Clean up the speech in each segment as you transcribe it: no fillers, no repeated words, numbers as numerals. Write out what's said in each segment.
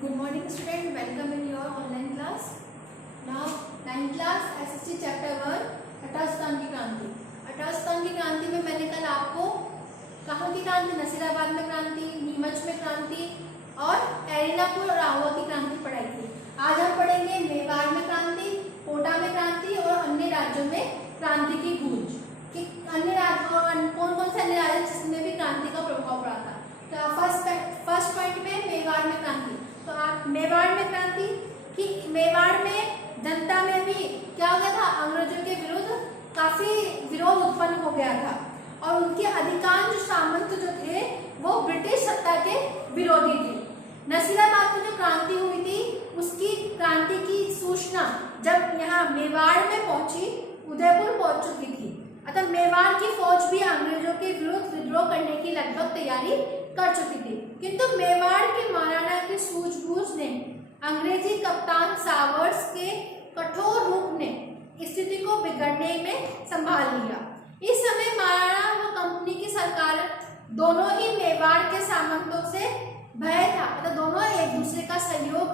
Good morning student, welcome in your online class. Now 9th class SST chapter 1 अठास्थान की क्रांति। अठास्थान की क्रांति में मैंने कल आपको कहाँ की क्रांति, नसीराबाद में क्रांति, नीमच में क्रांति और एरिनापुर और आहुआ की क्रांति पढ़ाई थी। आज हम पढ़ेंगे मेवाड़ में क्रांति, कोटा में क्रांति और अन्य राज्यों में क्रांति की गूंज कि अन्य राज्यों कौन कौन से अन्य राज्य जिसमें भी क्रांति का प्रभाव पड़ा था। तो फर्स्ट पॉइंट में मेवाड़ में क्रांति। तो आप मेवाड़ में क्रांति कि मेवाड़ में जनता में भी क्या हो गया था, अंग्रेजों के विरुद्ध काफी विरोध उत्पन्न हो गया था और उनके अधिकांश सामंत जो थे वो ब्रिटिश सत्ता के विरोधी थे। नसीराबाद में जो क्रांति हुई थी उसकी क्रांति की सूचना जब यहाँ मेवाड़ में पहुंची, उदयपुर पहुंच चुकी थी। अतः मेवाड़ की फौज भी अंग्रेजों के विरुद्ध विद्रोह करने की लगभग तैयारी कर चुकी थी, किंतु मेवाड़ के महाराणा की सूझबूझ ने अंग्रेजी कप्तान सावर्स के कठोर रूप ने स्थिति को बिगड़ने में संभाल लिया। इस समय महाराणा व कंपनी की सरकार दोनों ही मेवाड़ के सामंतों से भय था, मतलब दोनों एक दूसरे का सहयोग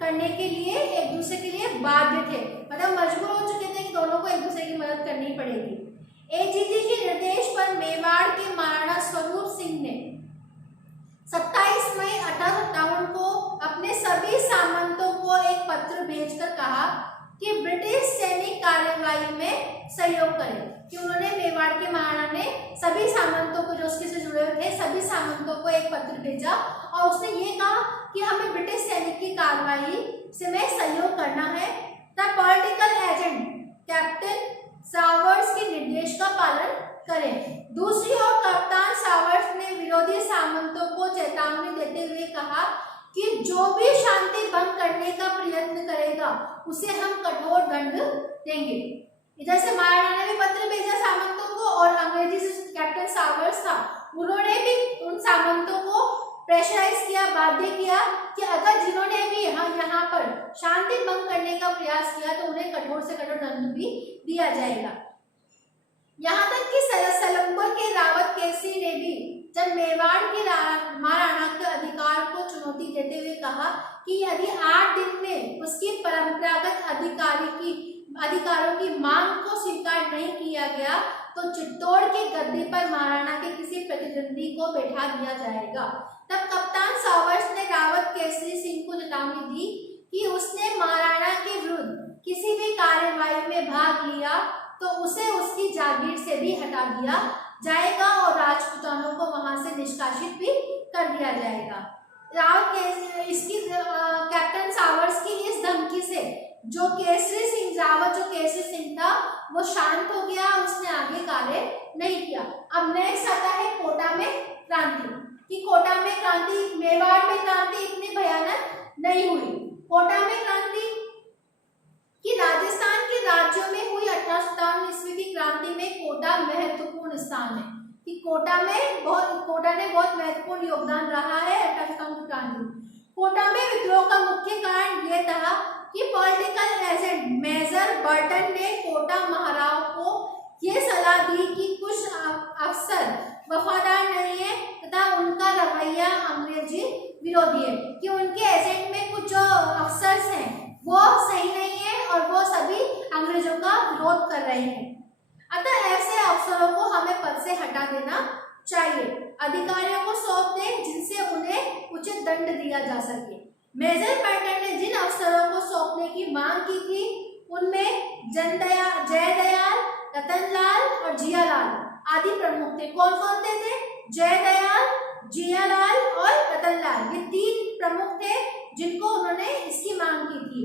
करने के लिए एक दूसरे के लिए बाध्य थे, मतलब मजबूर हो चुके थे कि दोनों को एक दूसरे की मदद करनी पड़ेगी। एजीजी के निर्देश पर मेवाड़ के महाराणा स्वरूप सिंह ने 27 मई 1857 को अपने सभी सामंतों को एक पत्र भेजकर कहा कि ब्रिटिश सैनिक कार्यवाही में सहयोग करें। कि उन्होंने मेवाड़ के महाराणा ने सभी सामंतों को जो उसके से जुड़े हुए थे सभी सामंतों को एक पत्र भेजा और उसने ये कहा कि हमें ब्रिटिश सैनिक की कार्यवाही से में सहयोग करना है। The political agent captain showers के निर्देश का पालन करें। दूसरी ओर कप्तान सावर्स ने विरोधी सामंतों को चेतावनी देते हुए कहा कि जो भी शांति भंग करने का प्रयत्न करेगा उसे हम कठोर दंड देंगे। इधर से महाराणा ने भी पत्र भेजा सामंतों को और अंग्रेजी से कैप्टन सावर्स था, उन्होंने भी उन सामंतों को प्रेशराइज किया, बाध्य किया कि अगर जिन्होंने भी यहाँ पर शांति भंग करने का प्रयास किया तो उन्हें कठोर से कठोर दंड भी दिया जाएगा। यहाँ तक कि सलंबर के रावत केसरी ने भी जब मेवाड़ के महाराणा के अधिकार को चुनौती देते हुए कहा कि यदि 8 दिन में उसकी परंपरागत अधिकारों की मांग को स्वीकार नहीं किया गया तो चित्तौड़ के गद्दे पर महाराणा के किसी प्रतिद्वंदी को बैठा दिया जाएगा। तब कप्तान सावर्स ने रावत केसरी सिंह को चेतावनी दी कि उसने महाराणा के विरुद्ध किसी भी कार्यवाही में भाग लिया तो उसे उसकी जागीर से भी हटा दिया जाएगा और राजपूतानों को वहां से निष्कासित भी कर दिया जाएगा। कैप्टन सावर्स की इस धमकी से जो केसरी सिंह था वो शांत हो गया, उसने आगे कार्य नहीं किया। अब नेक्स्ट आता है कोटा में क्रांति कि कोटा में क्रांति, मेवाड़ में क्रांति इतनी भयानक नहीं हुई। कोटा में क्रांति कि राजस्थान के राज्यों में हुई 1857 ईस्वी की क्रांति में कोटा महत्वपूर्ण स्थान है कि कोटा ने बहुत महत्वपूर्ण योगदान रहा है 1857 की क्रांति। कोटा में विद्रोह का मुख्य कारण यह था कि पॉलिटिकल एजेंट मेजर बर्टन ने कोटा महाराव को यह सलाह दी कि कुछ अफसर वफादार नहीं है तथा उनका रवैया अंग्रेजी विरोधी है, कि उनके एजेंट में कुछ जो अफसर्स हैं वो सही नहीं है और वो सभी अंग्रेजों का विरोध कर रहे हैं। अतः ऐसे अफसरों को हमें पद से हटा देना चाहिए, अधिकारियों को सौंप दें जिनसे उन्हें उचित दंड दिया जा सके। मेजर बर्टन ने जिन अफसरों को सौंपने की मांग की थी उनमें जयदयाल, रतनलाल और जियालाल आदि प्रमुख थे। कौन कौन थे? जयदयाल, जियालाल और रतनलाल, ये 3 प्रमुख थे जिनको उन्होंने इसकी मांग की थी।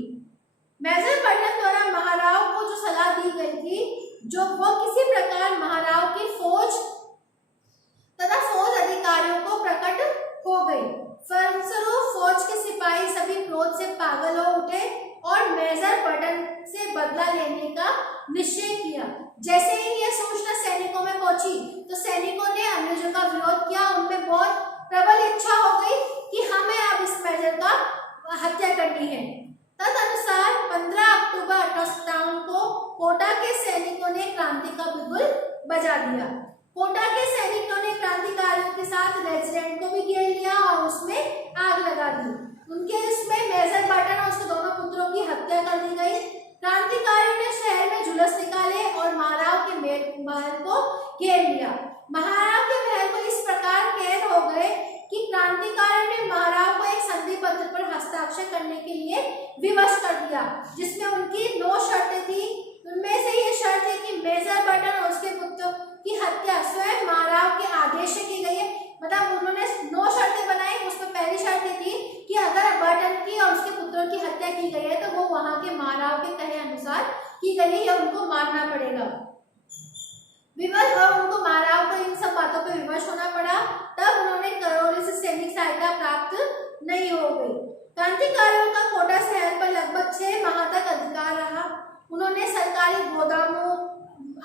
मेजर बर्टन द्वारा महाराव को जो सलाह दी गई थी जो वो किसी प्रकार महाराव की फौज तथा फौज अधिकारियों को प्रकट हो गई। फलस्वरूप फौज के सिपाही सभी क्रोध से पागल हो उठे और मेजर बर्टन से बदला लेने का निश्चय किया। जैसे ही यह सूचना सैनिकों में पहुंची तो सैनिकों ने अंग्रेजों का विरोध किया। उनमें बहुत प्रबल इच्छा हो गई कि हमें अब इस मेजर का हत्या करनी है। तदनुसार 15 अक्टूबर 1857 को कोटा के सैनिकों ने क्रांति का बिगुल बजा दिया। कोटा के सैनिकों ने क्रांतिकारियों के साथ रेजिडेंट को भी घेर लिया और उसमें आग लगा दी। उनके इस परामर्श करने के लिए विवश कर दिया, जिसमें उनकी 9 शर्तें थी। उनमें से ये शर्त है कि मेजर बर्टन और उसके पुत्रों की हत्या स्वयं महाराव के आदेश से की गई है। मतलब उन्होंने 9 शर्तें बनाई, उसमें पहली शर्त ये थी कि अगर बर्टन की और उसके पुत्रों की हत्या की गई है तो वो वहां के महाराव के कहे अनुसार की गई है या उनको मारना पड़ेगा। विवश और उनको महाराव को इन सब बातों पर विवश होना पड़ा, तब उन्होंने करौली से सैनिक सहायता प्राप्त नहीं हो गई। क्रांतिकारियों का कोटा शहर पर लगभग 6 माह तक अधिकार रहा। उन्होंने सरकारी गोदामों,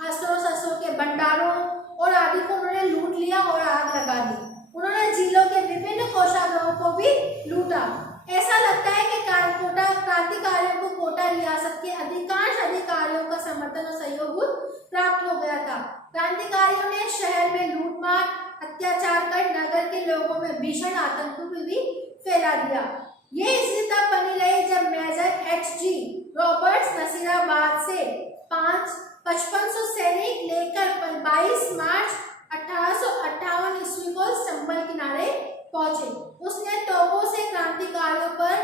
अस्त्रों शस्त्रों के भंडारों और आदि को उन्होंने लूट लिया और आग लगा दी। उन्होंने जिलों के विभिन्न कोषागारों को भी लूटा। ऐसा लगता है कि क्रांतिकारियों को कोटा रियासत के अधिकांश अधिकारियों का समर्थन और सहयोग प्राप्त हो गया था। क्रांतिकारियों ने शहर में लूटमार, अत्याचार कर नगर के लोगों में भीषण आतंक भी फैला दिया। ये स्थिति तब बनी रही जब मेजर H.G. रॉबर्ट्स नसीराबाद से 5500 सैनिक लेकर 22 मार्च 1858 ईस्वी को चंबल किनारे पहुंचे। उसने तोपों से क्रांतिकारियों पर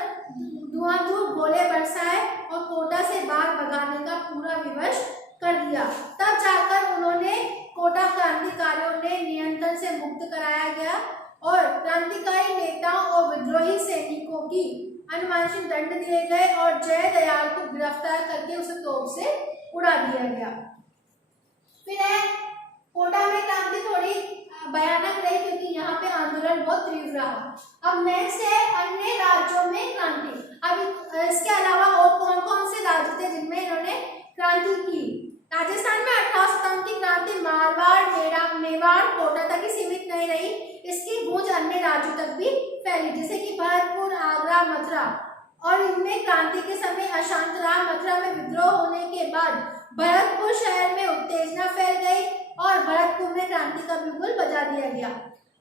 धुआंधर गोले बरसाए और कोटा से बाहर भगाने का पूरा विवश कर दिया। तब जाकर उन्होंने कोटा क्रांतिकारियों ने नियंत्रण से मुक्त कराया गया और क्रांतिकारी नेताओं और विद्रोही सैनिकों की अनुमानित दंड दिए गए और जय दयाल को गिरफ्तार करके उसे तोप से उड़ा दिया गया। फिर है कोटा में क्रांति थोड़ी भयानक रही क्योंकि यहाँ पे आंदोलन बहुत तीव्र रहा। अब नेक्स्ट है अन्य राज्यों में क्रांति। अब इसके अलावा और कौन कौन से राज्य थे जिनमें इन्होंने क्रांति की। राजस्थान में 1857 की क्रांति मारवाड़, मेवाड़, कोटा तक ही सीमित नहीं रही, इसकी गूंज अन्य राज्यों तक भी फैली, जैसे कि भरतपुर, आगरा, मथुरा। और इनमें क्रांति के समय अशांत रहा। मथुरा में विद्रोह होने के बाद भरतपुर शहर में उत्तेजना फैल गई और भरतपुर में क्रांति का बिगुल बजा दिया गया।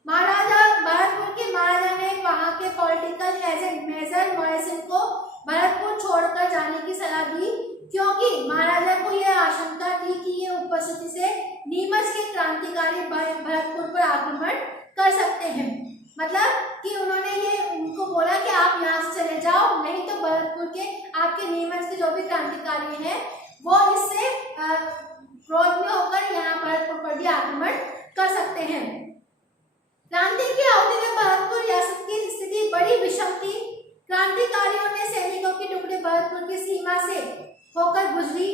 महाराजा भरतपुर के महाराजा ने वहां के पॉलिटिकल एजेंट मेजर मोहसिन को भरतपुर छोड़कर जाने की सलाह दी, क्योंकि महाराजा को यह आशंका थी कि ये उपस्थिति से नीमच के क्रांतिकारी भरतपुर पर आक्रमण कर सकते हैं। मतलब कि उन्होंने ये उनको बोला कि आप यहाँ से चले जाओ, नहीं तो भरतपुर के आपके नीमच के जो भी क्रांतिकारी हैं वो इससे क्रोध में होकर यहाँ भरतपुर पर भी आक्रमण कर सकते हैं। क्रांति की अवधि में भरतपुर रियासत की स्थिति बड़ी विषम थी। क्रांतिकारियों ने सैनिकों के टुकड़े भरतपुर की सीमा से होकर गुजरी।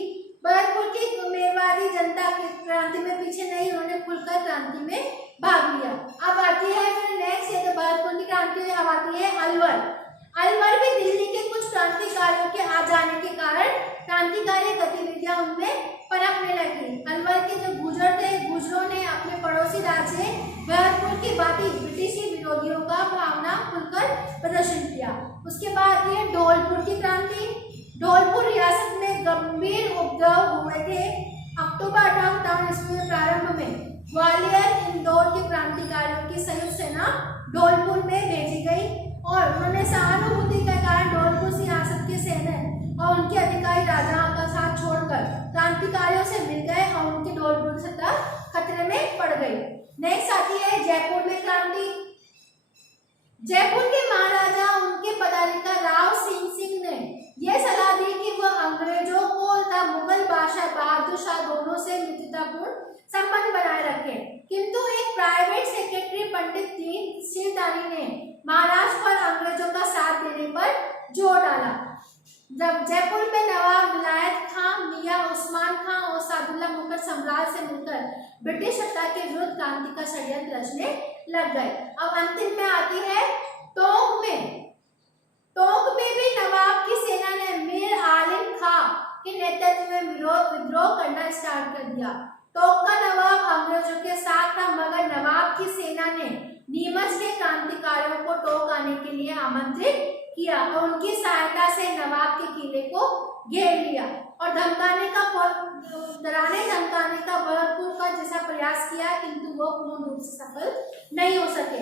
भरतपुर की मेवाड़ी जनता की क्रांति में पीछे नहीं, उन्होंने खुलकर क्रांति में भाग लिया। अब आती है फिर नेक्स्ट है तो भरतपुर की क्रांति में अब आती है अलवर। अलवर भी दिल्ली के कुछ क्रांतिकारियों के आ जाने के कारण क्रांतिकारी गतिविधियां उनमें पनपने लगी। अलवर के जो गुर्जरों ने अपने पड़ोसी राज्य भरतपुर की बाकी ब्रिटिश विरोधियों का भावना खुलकर प्रदर्शन किया। उसके बाद ये धौलपुर की क्रांति। धौलपुर रियासत में गंभीर उपद्रव हुए थे। अक्टूबर 1858 ईस्वी में प्रारंभ में ग्वालियर, इंदौर के क्रांतिकारियों की संयुक्त सेना धौलपुर में भेजी गई और उन्होंने सहानुभूति के कारण धौलपुर रियासत के सैनिक और उनके अधिकारी राजाओं का साथ छोड़कर क्रांतिकारियों से मिल गए और उनकी धौलपुर की सत्ता खतरे में पड़ गई। नेक्स्ट आती है जयपुर में क्रांति। जयपुर के महाराजा उनके पदाधिकारी राव सिंह ने यह सलाह दी कि वह अंग्रेजों को तथा मुगल बादशाह बहादुर शाह दोनों से मित्रतापूर्ण संबंध बनाए रखे, किंतु एक प्राइवेट सेक्रेटरी पंडित दीन शिवदानी ने महाराज पर अंग्रेजों का साथ देने पर जोर डाला। जब जयपुर में नवाब विलायत खां, मियां उस्मान खां और सादुल्ला मुगल सम्राट से मिलकर ब्रिटिश सत्ता के विरुद्ध क्रांति का षड्यंत्र रचने लग गए। अब अंतिम में आती है टोंक में। टोंक में भी नवाब की सेना ने मीर आलिम खां के नेतृत्व में विद्रोह करना स्टार्ट कर दिया। टोंक का नवाब अंग्रेजों के साथ था, मगर नवाब की सेना ने नीमच के क्रांतिकारियों को टोंक आने के लिए आमंत्रित किया और उनकी सहायता से नवाब के किले को घेर लिया और डराने धमकाने का भरतपुर का जैसा प्रयास किया, किंतु वो पूर्ण रूप से सफल नहीं हो सके।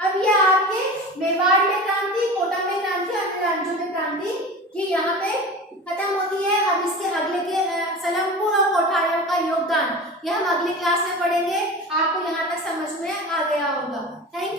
अब ये आपके मेवाड़ में क्रांति, कोटा में क्रांति, अन्य राज्यों में क्रांति की यहाँ पे खत्म होती है। अब इसके अगले के सलमपुर और कोठारियों का योगदान यह हम अगली क्लास में पढ़ेंगे। आपको यहाँ तक समझ में आ गया होगा। थैंक